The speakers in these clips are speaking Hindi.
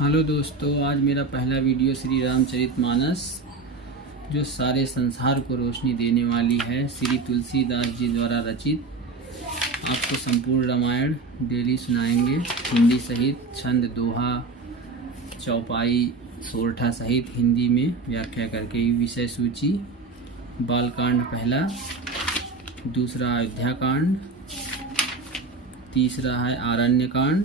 हेलो दोस्तों, आज मेरा पहला वीडियो श्री रामचरितमानस जो सारे संसार को रोशनी देने वाली है, श्री तुलसीदास जी द्वारा रचित। आपको संपूर्ण रामायण डेली सुनाएंगे, हिंदी सहित छंद, दोहा, चौपाई, सोरठा सहित हिंदी में व्याख्या करके। विषय सूची: बालकांड पहला, दूसरा अयोध्या कांड, तीसरा है आरण्य कांड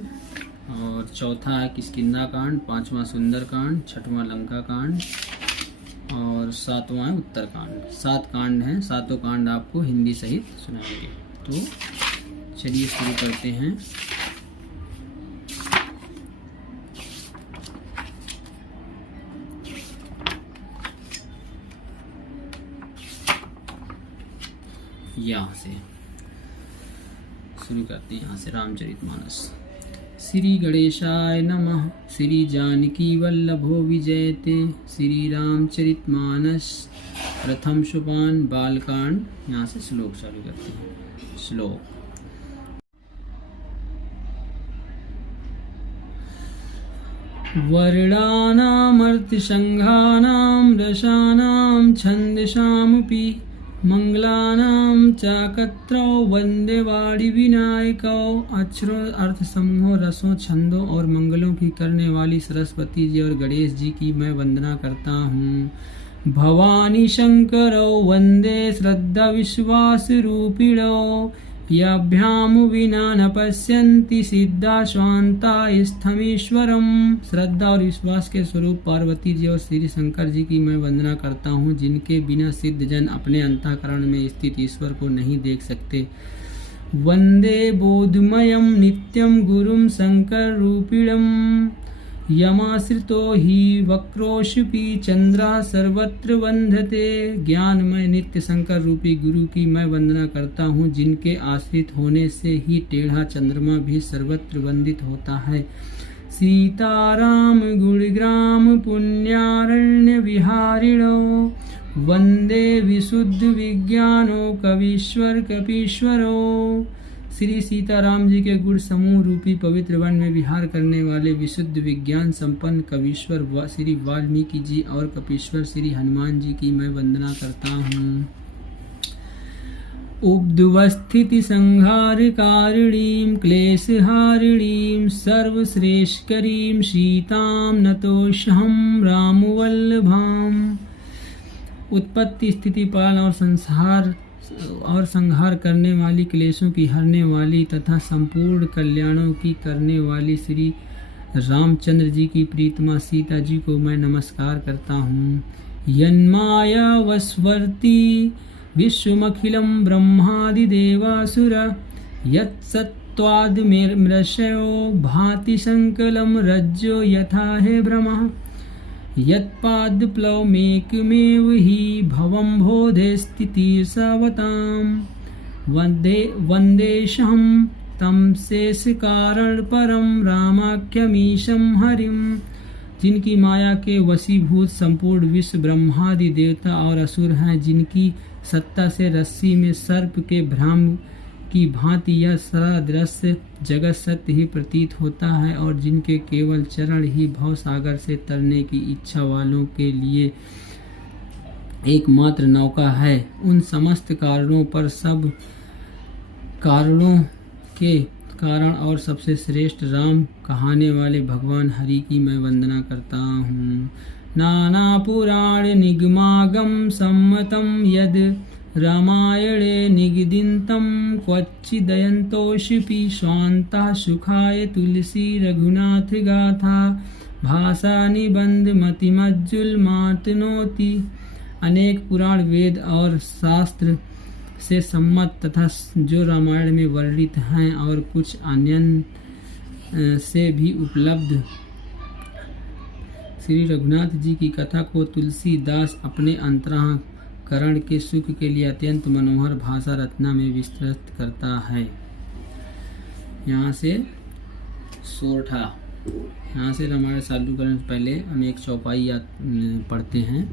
और चौथा है किष्किंधा कांड, पांचवा सुंदर कांड, छठवां लंका कांड और सातवां है उत्तर कांड। 7 कांड हैं, सातों कांड आपको हिंदी सहित सुनाएंगे। तो चलिए शुरू करते हैं। यहाँ से शुरू करते हैं, यहाँ से रामचरितमानस। श्री गणेशाय नमः। श्री जानकी वल्लभो विजयते। श्री रामचरितमानस प्रथम सोपान, बालकांड। यहाँ से श्लोक चालू करते हैं। श्लोक: वर्णानामर्तिसंघानां रसानां छन्दसामपि मंगलानां चाकत्रौ वंदे वाणी विनायकौ। अक्षरों, अर्थ, समूहों, रसों, छंदों और मंगलों की करने वाली सरस्वती जी और गणेश जी की मैं वंदना करता हूँ। भवानी शंकरौ वंदे श्रद्धा विश्वास रूपिणौ। याभ्याम विना न पश्यन्ति सिद्धा स्वान्ता स्थमीश्वरम। श्रद्धा और विश्वास के स्वरूप पार्वती जी और श्री शंकर जी की मैं वंदना करता हूँ, जिनके बिना सिद्ध जन अपने अंतःकरण में स्थित ईश्वर को नहीं देख सकते। वंदे बोधमयं नित्यं गुरुं शंकर रूपिणम्। यमाश्रितो हि वक्रोशपि चंद्रा सर्वत्र वंदते। ज्ञानमय नित्य शंकर रूपी गुरु की मैं वंदना करता हूँ, जिनके आश्रित होने से ही टेढ़ा चंद्रमा भी सर्वत्र वंदित होता है। सीताराम गुणग्राम पुण्यारण्य विहारिणो। वंदे विशुद्ध विज्ञानो कवीश्वर कपीश्वरो। श्री सीताराम जी के गुण समूह रूपी पवित्र वन में विहार करने वाले विशुद्ध विज्ञान संपन्न कवीश्वर श्री वाल्मीकि जी और कपीश्वर श्री हनुमान जी की मैं वंदना करता हूँ। उद्वस्थिति संहारकारिणीं क्लेशहारिणीं सर्वश्रेष्ठकरीं सीतां नतोऽहं रामवल्लभाम्। उत्पत्ति, स्थिति, पालन और संहार करने वाली, क्लेशों की हरने वाली तथा संपूर्ण कल्याणों की करने वाली श्री रामचंद्र जी की प्रीतमा सीता जी को मैं नमस्कार करता हूँ। यन्माया वस्वर्ति विश्वमखिलं ब्रह्मादिदेवासुर। यत्सत्त्वाद्मृषयो भाति संकलं रज्जो यथा हे भ्रमः। यत्पादप्लवमेकमेव हि भवं बोधे स्थितिर्षावताम्। वन्देशं तं शेषकारण परं रामाख्यमीशं हरिं। जिनकी माया के वशीभूत संपूर्ण विश्व ब्रह्मादि देवता और असुर हैं, जिनकी सत्ता से रस्सी में सर्प के भ्रम की भांति यह सारा दृश्य जगत सत्य ही प्रतीत होता है, और जिनके केवल चरण ही भव सागर से तरने की इच्छा वालों के लिए एकमात्र नौका है। उन समस्त कारणों पर सब कारणों के कारण और सबसे श्रेष्ठ राम कहाने वाले भगवान हरि की मैं वंदना करता हूँ। नाना पुराण निगमागम सम्मतम यद रामायणे निगदितं क्वचिदयन्तोषिपि स्वान्ता सुखाय तुलसी रघुनाथ गाथा। भाषा निबंध मतिमज्जुल मातनोति। अनेक पुराण, वेद और शास्त्र से सम्मत तथा जो रामायण में वर्णित हैं और कुछ अन्य से भी उपलब्ध श्री रघुनाथ जी की कथा को तुलसीदास अपने अंतःकरण के सुख के लिए अत्यंत मनोहर भाषा रचना में विस्तृत करता है। यहाँ से सोरठा, यहाँ से रामायण चालू करने से पहले हम एक चौपाई पढ़ते हैं,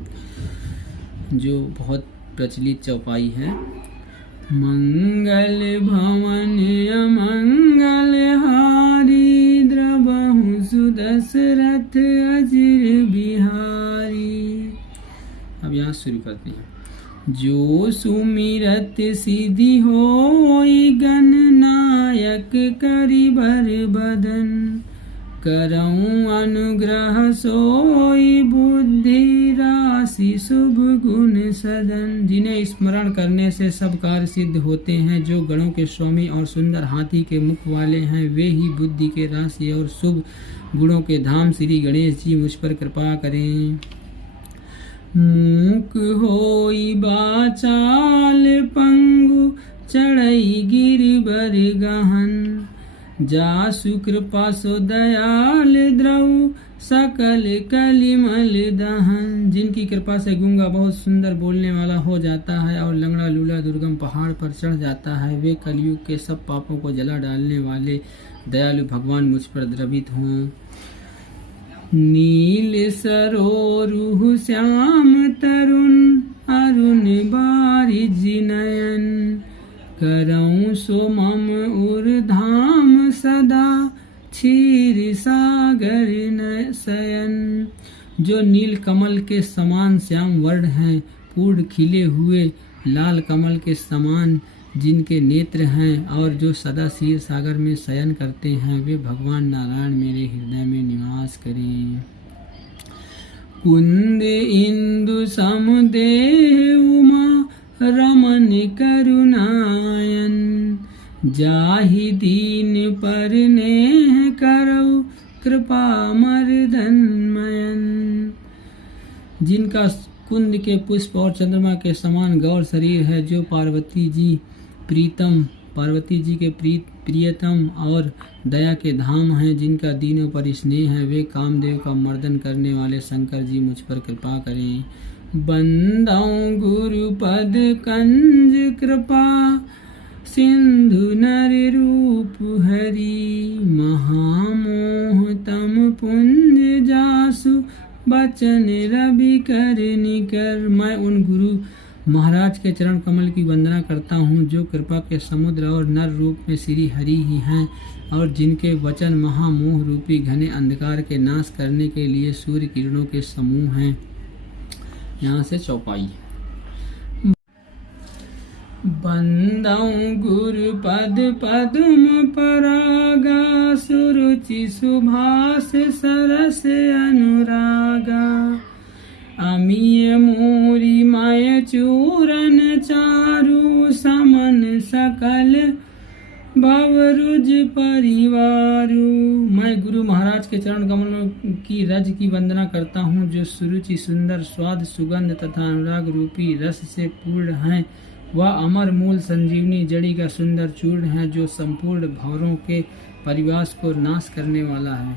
जो बहुत प्रचलित चौपाई है। मंगल भवन अमंगल हारी द्रवहु दशरथ अजिर बिहारी। अब यहाँ शुरू करते हैं। जो सुमिरत सिद्धि होई गणनायक करि बर बदन, करऊं अनुग्रह सोई बुद्धि राशि शुभ गुण सदन। जिन्हें स्मरण करने से सब कार्य सिद्ध होते हैं, जो गणों के स्वामी और सुंदर हाथी के मुख वाले हैं, वे ही बुद्धि के राशि और शुभ गुणों के धाम। श्री गणेश जी मुझ पर कृपा करें। मूक होई बाचाल पंगु, चढ़ई गिरबर गहन, जासु कृपा सो दयाल द्रऊ, सकल कलिमल दहन। जिनकी कृपा से गूंगा बहुत सुंदर बोलने वाला हो जाता है और लंगड़ा लूला दुर्गम पहाड़ पर चढ़ जाता है, वे कलयुग के सब पापों को जला डालने वाले दयालु भगवान मुझ पर द्रवित हों। नील सरोरुह श्याम तरुण, अरुण बारिज नयन, करऊं सो मम उर्धाम सदा, क्षीर सागर शयन। जो नील कमल के समान श्याम वर्ण हैं, पूर्ण खिले हुए लाल कमल के समान जिनके नेत्र हैं, और जो सदा क्षीर सागर में शयन करते हैं, वे भगवान नारायण मेरे हृदय में निवास करें। कुंद इंदु समदेह उमा, रमन करुणायन, जाहि दीन पर नेह करऊ, कृपा मर्दन मयन। जिनका कुंद के पुष्प और चंद्रमा के समान गौर शरीर है, जो पार्वती जी के प्रियतम और दया के धाम हैं, जिनका दीनों पर स्नेह है, वे कामदेव का मर्दन करने वाले शंकर जी मुझ पर कृपा करें। बंदाऊं गुरु पद कंज कृपा, सिंधु नर रूप हरि, महामोह तम पुंज जासु, बचन रवि कर निकर। मैं उन गुरु महाराज के चरण कमल की वंदना करता हूँ, जो कृपा के समुद्र और नर रूप में श्री हरि ही हैं, और जिनके वचन महामोह रूपी घने अंधकार के नाश करने के लिए सूर्य किरणों के समूह हैं। यहाँ से चौपाई। बंदाऊं गुरु पद पद्म परागा, सुरुचि सुभाष सरस अनुरागा, अमीय मूरी मय चूरन चारु, समन सकल भवरुज परिवारु। मैं गुरु महाराज के चरण कमलों की रज की वंदना करता हूँ, जो सुरुचि सुंदर स्वाद सुगंध तथा अनुराग रूपी रस से पूर्ण हैं। वह अमर मूल संजीवनी जड़ी का सुंदर चूर्ण है, जो संपूर्ण भवरों के परिवास को नाश करने वाला है।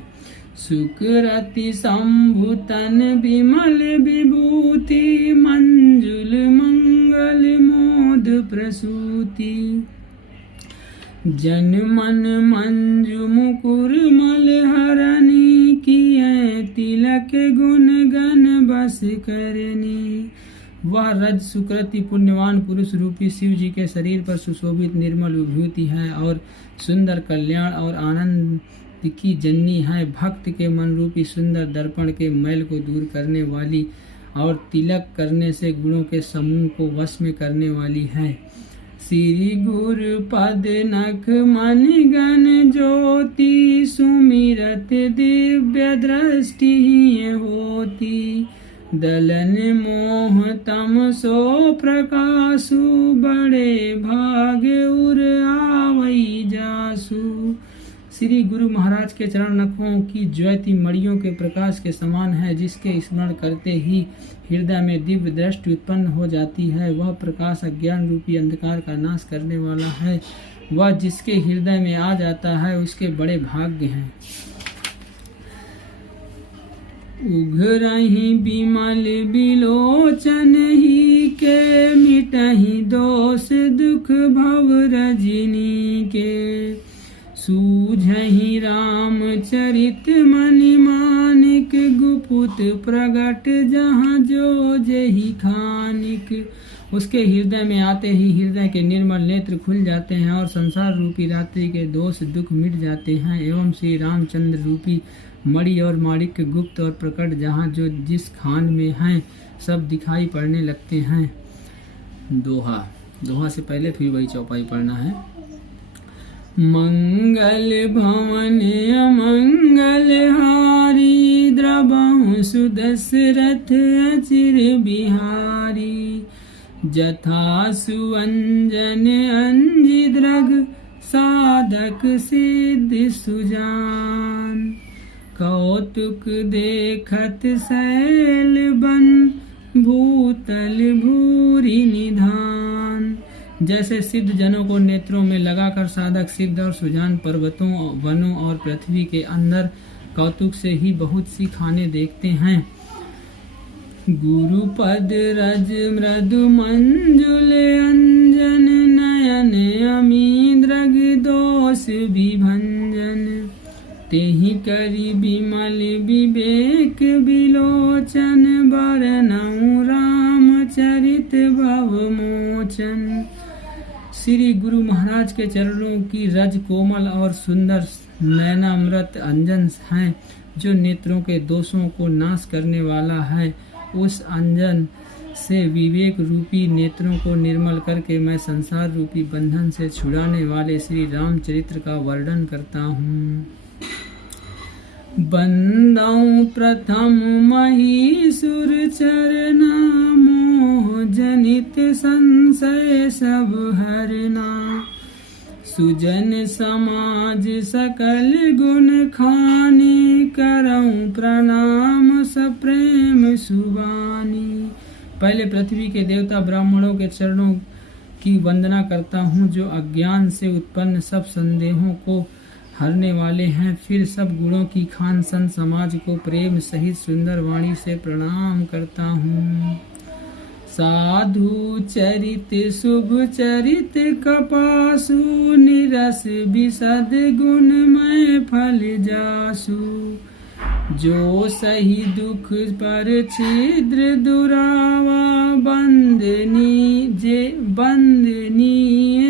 सुकृति संभुतन विमल विभूति, मंजुल मंगल मोद प्रसूति, जन मन मंजु मुकुर मल हरनी, किए तिलक गुण गण बस करनी। वह रज सुकृति पुण्यवान पुरुष रूपी शिव जी के शरीर पर सुशोभित निर्मल विभूति है, और सुंदर कल्याण और आनंद की जननी है। भक्त के मन रूपी सुंदर दर्पण के मैल को दूर करने वाली, और तिलक करने से गुणों के समूह को वश में करने वाली है। श्री गुरु पद नख मन गण ज्योति, सुमिरत दिव्य दृष्टि होती, दलन मोह तम सो प्रकाशु, बड़े भाग उर आवई जासु। श्री गुरु महाराज के चरण नखों की ज्योति मणियों के प्रकाश के समान है, जिसके स्मरण करते ही हृदय में दिव्य दृष्टि उत्पन्न हो जाती है। वह प्रकाश अज्ञान रूपी अंधकार का नाश करने वाला है। वह जिसके हृदय में आ जाता है, उसके बड़े भाग्य हैं। उघरहि बिमल बिलोचन ही के, मिटहि दोष दुख भव रजनी के, सूझहि राम चरित मनि मानिक, गुपुत प्रगट जहाँ जो जही खानिक। उसके हृदय में आते ही हृदय के निर्मल नेत्र खुल जाते हैं, और संसार रूपी रात्रि के दोष दुख मिट जाते हैं, एवं श्री रामचंद्र रूपी मणि और माणिक्य गुप्त और प्रकट जहाँ जो जिस खान में हैं सब दिखाई पड़ने लगते हैं। दोहा से पहले फिर वही चौपाई पढ़ना है। मंगल भवन अमंगल हारी द्रवहु सुदशरथ अचिर बिहारी। जथा सुअंजन अंजिद्रग साधक सिद्धि सुजान। कौतुक देखत शैल बन भूतल भूरि निधान। जैसे सिद्ध जनों को नेत्रों में लगाकर साधक सिद्ध और सुजान पर्वतों वनों और पृथ्वी के अंदर कौतुक से ही बहुत सी खाने देखते हैं। गुरुपद रज मृदु मंजुल अंजन नयन अमीद्रग दोष विभंजन। तेहि करि विमल विवेक विलोचन बरनउँ रामचरित भवमोचन। श्री गुरु महाराज के चरणों की रज कोमल और सुंदर नयनामृत अंजन है जो नेत्रों के दोषों को नाश करने वाला है। उस अंजन से विवेक रूपी नेत्रों को निर्मल करके मैं संसार रूपी बंधन से छुड़ाने वाले श्री रामचरित्र का वर्णन करता हूँ। बंदौ प्रथम महीसुर चरना मोह जनित संशय सब हरना। सुजन समाज सकल गुण खानी करऊं प्रणाम सप्रेम सुबानी। पहले पृथ्वी के देवता ब्राह्मणों के चरणों की वंदना करता हूँ जो अज्ञान से उत्पन्न सब संदेहों को हरने वाले हैं। फिर सब गुणों की खान संत समाज को प्रेम सहित सुंदर वाणी से प्रणाम करता हूँ। साधु चरित शुभ चरित कपासु निरस विशद गुणमय फल जासु। जो सही दुख पर छिद्र दुरावा बंदनी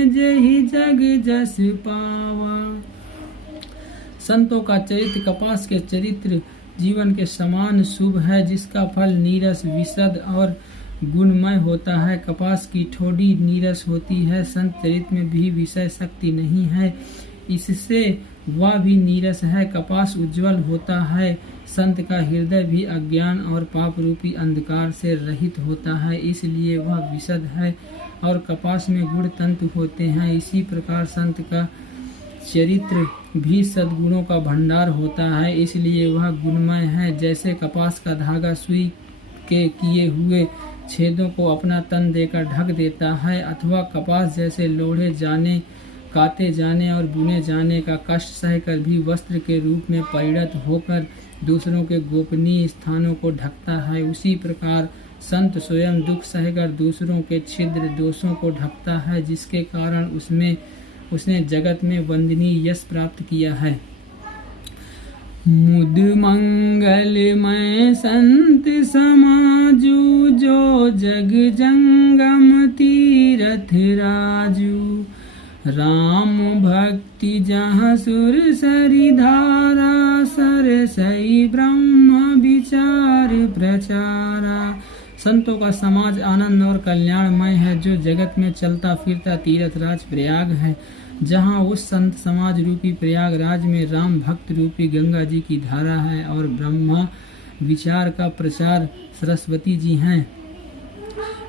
जहि जग जस पावा। संतों का चरित्र कपास के चरित्र जीवन के समान शुभ है जिसका फल नीरस विशद और गुणमय होता है। कपास की ठोड़ी नीरस होती है। संत चरित्र में भी विषय शक्ति नहीं है इससे वह भी नीरस है। कपास उज्जवल होता है। संत का हृदय भी अज्ञान और पाप रूपी अंधकार से रहित होता है इसलिए वह विशद है और कपास में गुण तंतु होते हैं। इसी प्रकार संत का चरित्र भी सद्गुणों का भंडार होता है इसलिए वह गुणमय है। जैसे कपास का धागा सुई के किए हुए छेदों को अपना तन देकर ढक देता है अथवा कपास जैसे लोढ़े जाने काते जाने और बुने जाने का कष्ट सहकर भी वस्त्र के रूप में परिणत होकर दूसरों के गोपनीय स्थानों को ढकता है। उसी प्रकार संत स्वयं दुख सहकर दूसरों के छिद्र दोषों को ढकता है जिसके कारण उसने जगत में वंदनीय यश प्राप्त किया है। मुद मंगलमय संत समाजु जो जग जंगम तीरथ राजू। राम भक्ति जहाँ सुर सरी धारा सरसई ब्रह्म विचार प्रचारा। संतों का समाज आनंद और कल्याणमय है जो जगत में चलता फिरता तीर्थ राज प्रयाग है जहाँ उस संत समाज रूपी प्रयागराज में राम भक्त रूपी गंगा जी की धारा है और ब्रह्मा विचार का प्रचार सरस्वती जी हैं।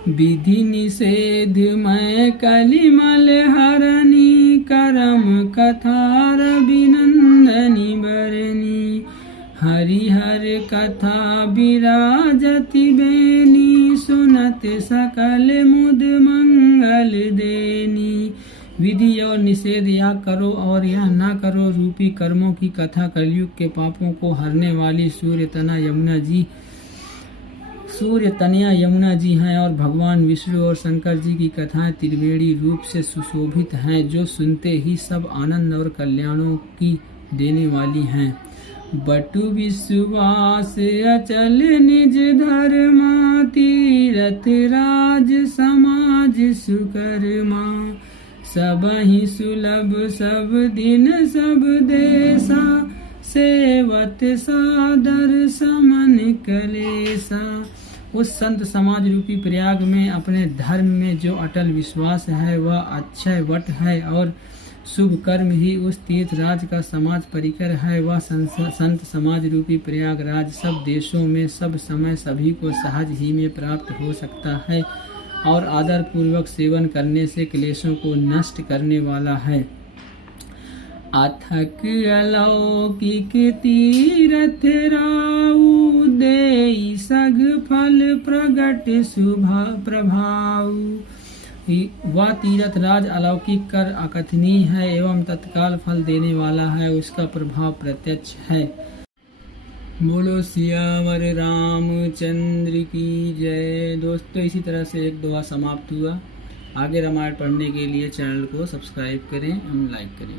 विधि निषेध मय कलिमल हरणी करम कथार विनंदनी बरनी। हरिहर कथा विराजति बेनी सुनत सकल मुद मंगल देनी। विधि और निषेध या करो और यह ना करो रूपी कर्मों की कथा कलयुग के पापों को हरने वाली सूर्य तनया यमुना जी हैं और भगवान विष्णु और शंकर जी की कथाएं त्रिवेणी रूप से सुशोभित हैं जो सुनते ही सब आनंद और कल्याणों की देने वाली हैं। बटु विश्वास अचल निज धर्मा तीरथ राज समाज सुकर्मा। सबहि सुलभ सब दिन सब देशा सेवत सादर समन कलेसा। उस संत समाज रूपी प्रयाग में अपने धर्म में जो अटल विश्वास है वह अक्षय वट है, और शुभ कर्म ही उस तीर्थराज का समाज परिकर है। वह संत समाज रूपी प्रयागराज सब देशों में सब समय सभी को सहज ही में प्राप्त हो सकता है, और आदर पूर्वक सेवन करने से क्लेशों को नष्ट करने वाला है। अथक अलौकिक तीरथ राउ, देई सग फल प्रगट शुभा प्रभाव। वह तीरथ राज अलौकिक कर अकथनीय है एवं तत्काल फल देने वाला है, उसका प्रभाव प्रत्यक्ष है। बोलो सियावर रामचंद्र की जय। दोस्तों इसी तरह से एक दोहा समाप्त हुआ। आगे रामायण पढ़ने के लिए चैनल को सब्सक्राइब करें एवं लाइक करें।